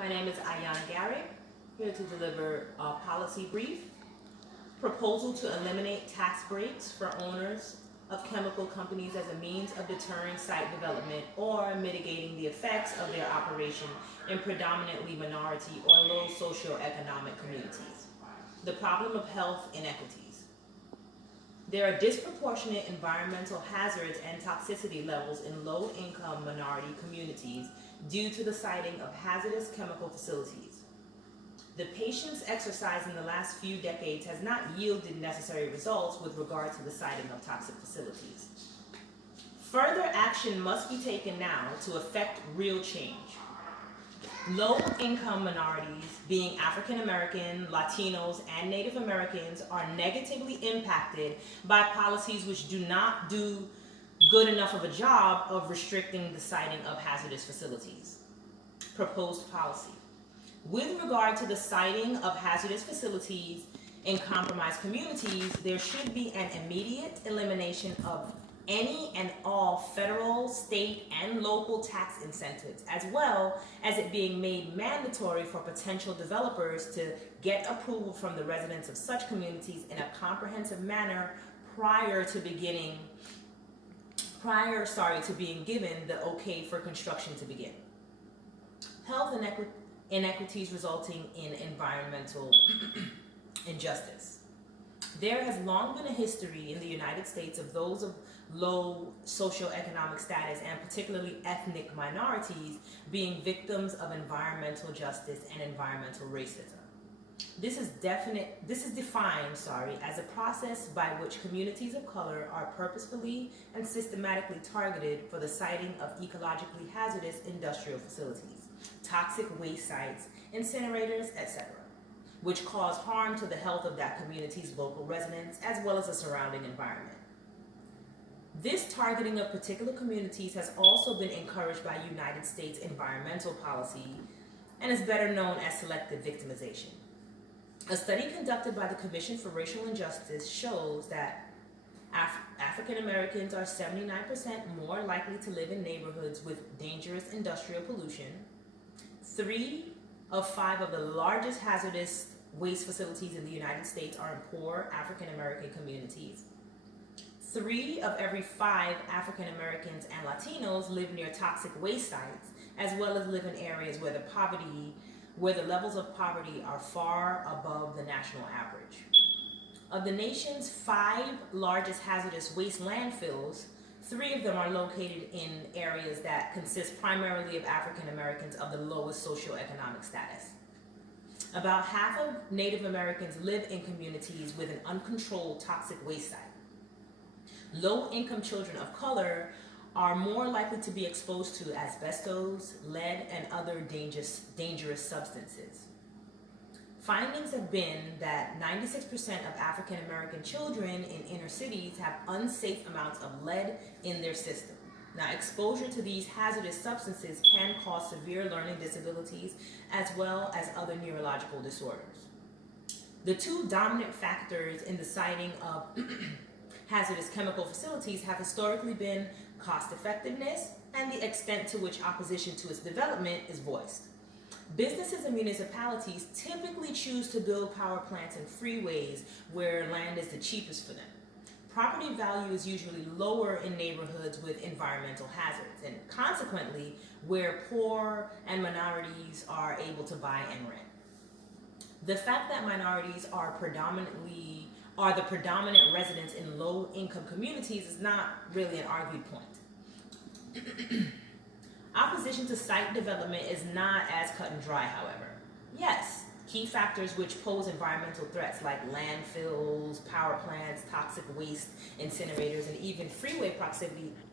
My name is Ayan Garrett, here to deliver a policy brief. Proposal to eliminate tax breaks for owners of chemical companies as a means of deterring site development or mitigating the effects of their operation in predominantly minority or low socioeconomic communities. The problem of health inequities. There are disproportionate environmental hazards and toxicity levels in low-income minority communities due to the siting of hazardous chemical facilities. The patience exercised in the last few decades has not yielded necessary results with regard to the siting of toxic facilities. Further action must be taken now to effect real change. Low-income minorities, being African American, Latinos, and Native Americans, are negatively impacted by policies which do not do good enough of a job of restricting the siting of hazardous facilities. Proposed policy. With regard to the siting of hazardous facilities in compromised communities, there should be an immediate elimination of any and all federal, state, and local tax incentives, as well as it being made mandatory for potential developers to get approval from the residents of such communities in a comprehensive manner prior to being given the okay for construction to begin. Health inequities resulting in environmental injustice. There has long been a history in the United States of those of low socioeconomic status and particularly ethnic minorities being victims of environmental justice and environmental racism. This is defined as a process by which communities of color are purposefully and systematically targeted for the siting of ecologically hazardous industrial facilities, toxic waste sites, incinerators, etc., which cause harm to the health of that community's local residents as well as the surrounding environment. This targeting of particular communities has also been encouraged by United States environmental policy and is better known as selective victimization. A study conducted by the Commission for Racial Injustice shows that African Americans are 79% more likely to live in neighborhoods with dangerous industrial pollution. 3 of 5 of the largest hazardous waste facilities in the United States are in poor African American communities. 3 of every 5 African Americans and Latinos live near toxic waste sites, as well as live in areas where the levels of poverty are far above the national average. Of the nation's 5 largest hazardous waste landfills, 3 of them are located in areas that consist primarily of African Americans of the lowest socioeconomic status. About half of Native Americans live in communities with an uncontrolled toxic waste site. Low-income children of color are more likely to be exposed to asbestos, lead, and other dangerous substances. Findings have been that 96% of African American children in inner cities have unsafe amounts of lead in their system. Now, exposure to these hazardous substances can cause severe learning disabilities as well as other neurological disorders. The 2 dominant factors in the siting of hazardous chemical facilities have historically been cost effectiveness and the extent to which opposition to its development is voiced. Businesses and municipalities typically choose to build power plants and freeways where land is the cheapest for them. Property value is usually lower in neighborhoods with environmental hazards, and consequently, where poor and minorities are able to buy and rent. The fact that minorities are the predominant residents in low-income communities is not really an argued point. Opposition to site development is not as cut and dry, however. Yes, key factors which pose environmental threats like landfills, power plants, toxic waste, incinerators, and even freeway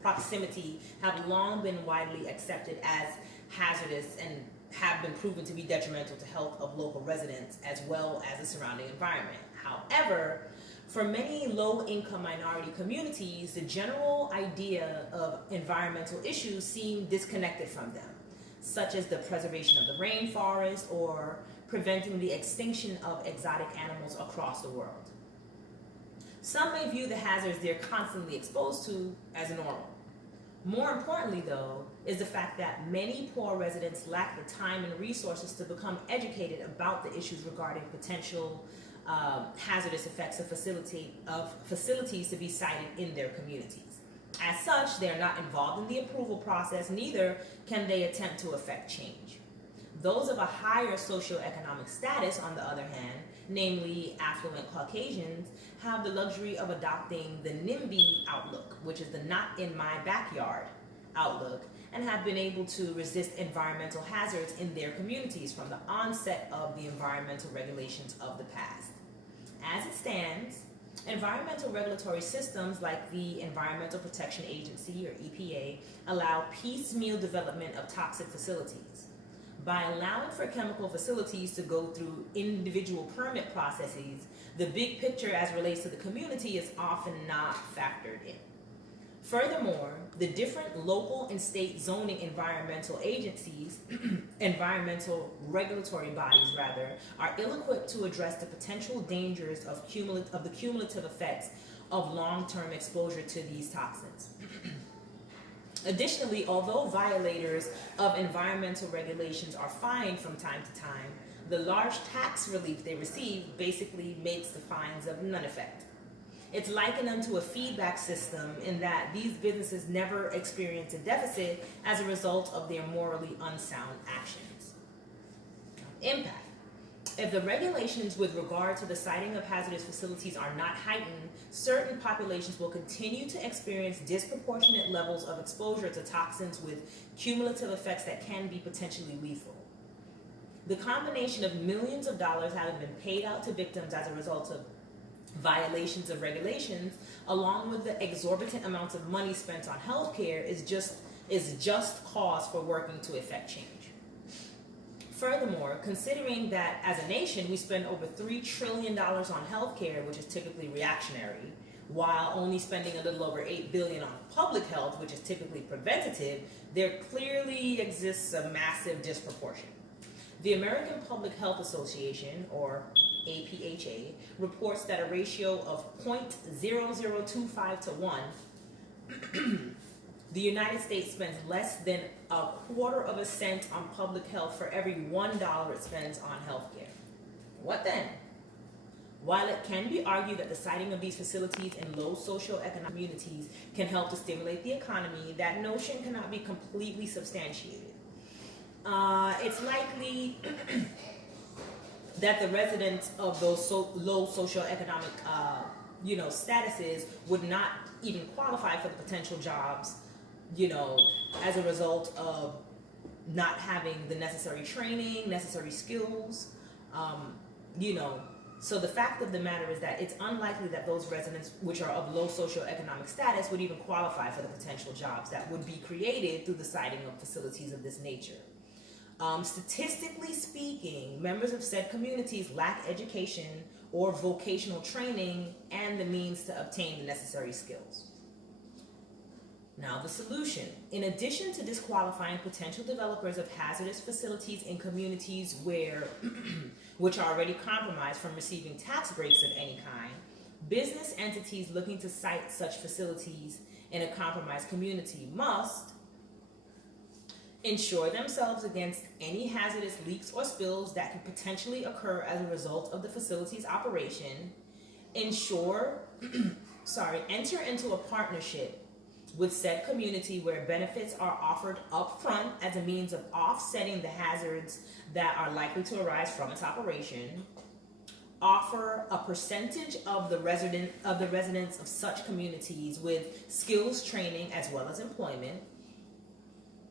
proximity have long been widely accepted as hazardous and have been proven to be detrimental to health of local residents as well as the surrounding environment. However, for many low-income minority communities, the general idea of environmental issues seem disconnected from them, such as the preservation of the rainforest or preventing the extinction of exotic animals across the world. Some may view the hazards they're constantly exposed to as normal. More importantly, though, is the fact that many poor residents lack the time and resources to become educated about the issues regarding potential hazardous effects of facilities to be sited in their communities. As such, they are not involved in the approval process, neither can they attempt to affect change. Those of a higher socioeconomic status, on the other hand, namely affluent Caucasians, have the luxury of adopting the NIMBY outlook, which is the not in my backyard outlook, and have been able to resist environmental hazards in their communities from the onset of the environmental regulations of the past. As it stands, environmental regulatory systems like the Environmental Protection Agency, or EPA, allow piecemeal development of toxic facilities. By allowing for chemical facilities to go through individual permit processes, the big picture as relates to the community is often not factored in. Furthermore, the different local and state zoning environmental agencies, environmental regulatory bodies rather, are ill-equipped to address the potential dangers of the cumulative effects of long-term exposure to these toxins. Additionally, although violators of environmental regulations are fined from time to time, the large tax relief they receive basically makes the fines of none effect. It's likened unto a feedback system in that these businesses never experience a deficit as a result of their morally unsound actions. Impact. If the regulations with regard to the siting of hazardous facilities are not heightened, certain populations will continue to experience disproportionate levels of exposure to toxins with cumulative effects that can be potentially lethal. The combination of millions of dollars having been paid out to victims as a result of violations of regulations, along with the exorbitant amounts of money spent on healthcare, is just cause for working to effect change. Furthermore, considering that as a nation we spend over $3 trillion on healthcare, which is typically reactionary, while only spending a little over $8 billion on public health, which is typically preventative, there clearly exists a massive disproportion. The American Public Health Association, or APHA, reports that a ratio of 0.0025 to 1, the United States spends less than a quarter of a cent on public health for every $1 it spends on healthcare. What then? While it can be argued that the siting of these facilities in low socioeconomic communities can help to stimulate the economy, that notion cannot be completely substantiated. It's likely that the residents of those low socioeconomic statuses would not even qualify for the potential jobs, as a result of not having the necessary training, necessary skills, So the fact of the matter is that it's unlikely that those residents which are of low socioeconomic status would even qualify for the potential jobs that would be created through the siting of facilities of this nature. Statistically speaking, members of said communities lack education or vocational training and the means to obtain the necessary skills. Now, the solution. In addition to disqualifying potential developers of hazardous facilities in communities which are already compromised from receiving tax breaks of any kind, business entities looking to site such facilities in a compromised community must ensure themselves against any hazardous leaks or spills that could potentially occur as a result of the facility's operation, enter into a partnership with said community where benefits are offered upfront as a means of offsetting the hazards that are likely to arise from its operation, offer a percentage of the residents of such communities with skills training as well as employment,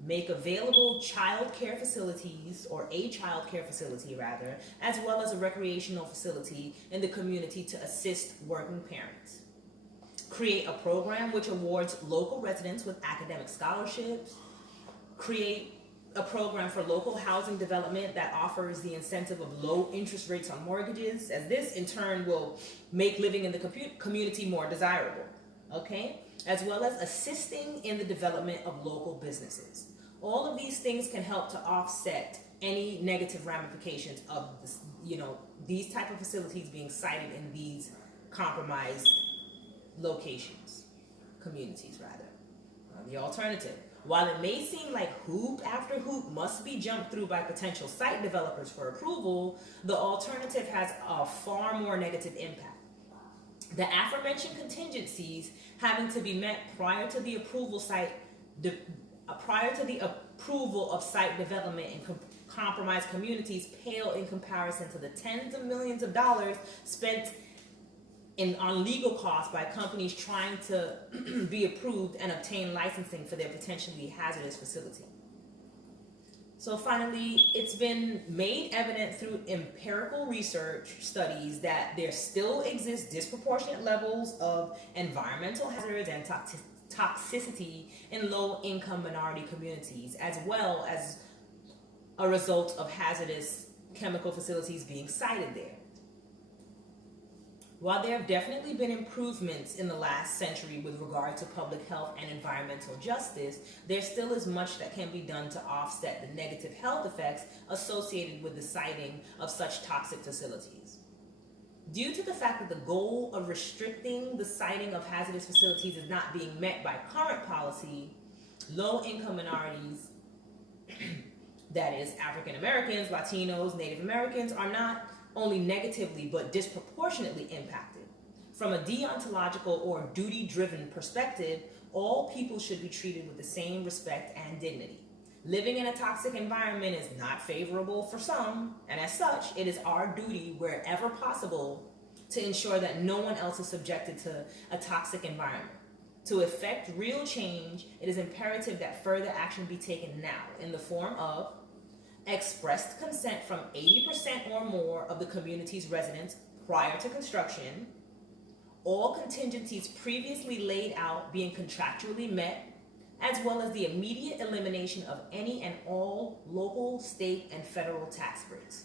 make available child care facilities, or a child care facility rather, as well as a recreational facility in the community to assist working parents. Create a program which awards local residents with academic scholarships. Create a program for local housing development that offers the incentive of low interest rates on mortgages, as this in turn will make living in the community more desirable, okay? As well as assisting in the development of local businesses. All of these things can help to offset any negative ramifications of this, these type of facilities being sited in these compromised locations, communities rather. the alternative. While it may seem like hoop after hoop must be jumped through by potential site developers for approval, the alternative has a far more negative impact. The aforementioned contingencies having to be met prior to the approval of site development in compromised communities pale in comparison to the tens of millions of dollars spent on legal costs by companies trying to be approved and obtain licensing for their potentially hazardous facility. So finally, it's been made evident through empirical research studies that there still exist disproportionate levels of environmental hazards and toxicity in low-income minority communities, as well as a result of hazardous chemical facilities being sited there. While there have definitely been improvements in the last century with regard to public health and environmental justice, there still is much that can be done to offset the negative health effects associated with the siting of such toxic facilities. Due to the fact that the goal of restricting the siting of hazardous facilities is not being met by current policy, low-income minorities, that is, African Americans, Latinos, Native Americans, are not only negatively but disproportionately impacted. From a deontological or duty-driven perspective, all people should be treated with the same respect and dignity. Living in a toxic environment is not favorable for some, and as such, it is our duty, wherever possible, to ensure that no one else is subjected to a toxic environment. To effect real change, it is imperative that further action be taken now in the form of expressed consent from 80% or more of the community's residents prior to construction, all contingencies previously laid out being contractually met, as well as the immediate elimination of any and all local, state, and federal tax breaks.